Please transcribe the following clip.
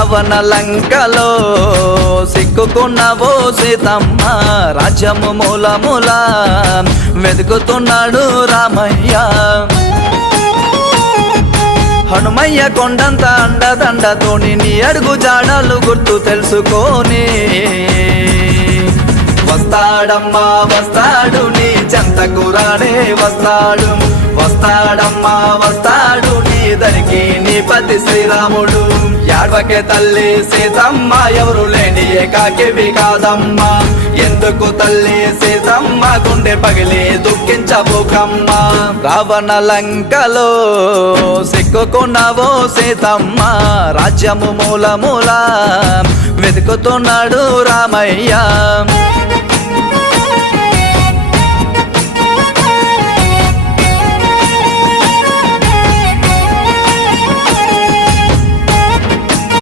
రావణ లంకలో సిక్కుకున్నవో సీతమ్మ రాజ్యము మూల మూల వెతుకుతున్నాడు రామయ్య హనుమయ్య కొండంత అండదండతోని నీ అడుగు జాడలు గుర్తు తెలుసుకొని వస్తాడమ్మా వస్తాడు నీ చెంతకు రాడే వస్తాడు వస్తాడమ్మా వస్తాడు నీ దరికి నీ పతి శ్రీరాముడు యాడ్వకే తల్లి సీతమ్మ ఎవరు లేని ఏకాకివి కాదమ్మా ఎందుకు తల్లి సీతమ్మ గుండె పగిలి దుఃఖించబోకమ్మ రావణ లంకలో సిక్కుకున్నవో సీతమ్మ రాజ్యము మూల మూల వెతుకుతున్నాడు రామయ్య